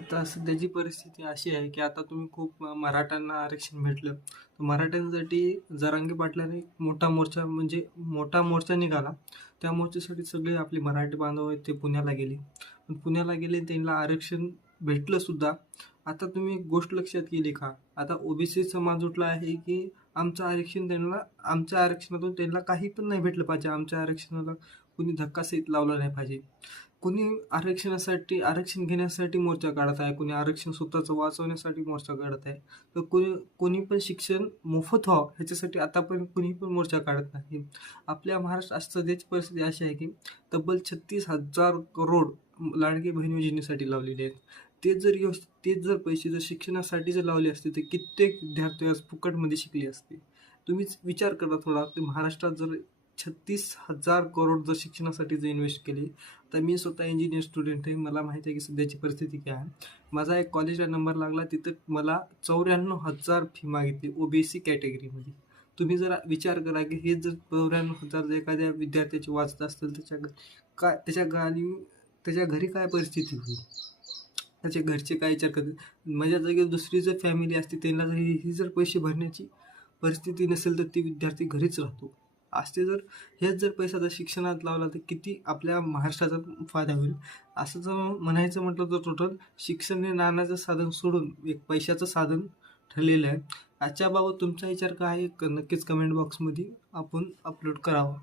आता सध्याची परिस्थिती अशी आहे, की आता तुम्ही खूप मराठ्यांना आरक्षण भेटलं. तर मराठ्यांसाठी जरांगे पाटलांनी एक मोठा मोर्चा म्हणजे मोठा मोर्चा निघाला. त्या मोर्चासाठी सगळे आपले मराठी बांधव आहेत ते पुण्याला गेले. पण पुण्याला गेले त्यांना आरक्षण भेटलं सुद्धा. आता तुम्ही एक गोष्ट लक्षात केली का? आता ओबीसी समाज उठला आहे, की आमच्या आरक्षणातून त्यांना काही पण नाही भेटलं पाहिजे. आमच्या आरक्षणाला कुणी धक्कासहित लावला नाही पाहिजे. कुणी आरक्षण घेण्यासाठी मोर्चा काढत आहे, कुणी आरक्षण स्वतःचं वाचवण्यासाठी मोर्चा काढत आहे. तर कोणी पण शिक्षण मोफत व्हावं ह्याच्यासाठी आतापर्यंत कुणी पण मोर्चा काढत नाही. आपल्या महाराष्ट्रात सध्याची परिस्थिती अशी आहे, की तब्बल 36,000 करोड लाडकी बहीण योजनेसाठी लावलेले आहेत. तेच जर पैसे जर शिक्षणासाठी जर लावले असते, तर कित्येक विद्यार्थी आज फुकटमध्ये शिकले असते. तुम्हीच विचार करा थोडा, की महाराष्ट्रात जर 36,000 करोड जर शिक्षणासाठी जर इन्व्हेस्ट केले, तर मी स्वतः इंजिनिअर स्टुडंट आहे. मला माहीत आहे की सध्याची परिस्थिती काय आहे. माझा एक कॉलेजला नंबर लागला, तिथं मला 94,000 फी मागितली ओबीसी कॅटेगरीमध्ये. तुम्ही जरा विचार करा की हे जर 94,000 जर एखाद्या विद्यार्थ्याची वाचत असतील काय त्याच्या घरी काय परिस्थिती होईल, त्याच्या घरचे काय विचार करतील. माझ्या जागेवर दुसरी जर फॅमिली असते त्यांना जर ही जर पैसे भरण्याची परिस्थिती नसेल तर ती विद्यार्थी घरीच राहतो. असते जर हेच जर पैसा जर शिक्षणात लावला तर किती आपल्या महाराष्ट्राचा फायदा होईल. असं जर म्हणायचं म्हटलं तर टोटल शिक्षण हे नाण्याचं साधन सोडून एक पैशाचं साधन ठरलेलं आहे. याच्याबाबत तुमचा विचार काय आहे नक्कीच कमेंट बॉक्समध्ये आपण अपलोड करावा.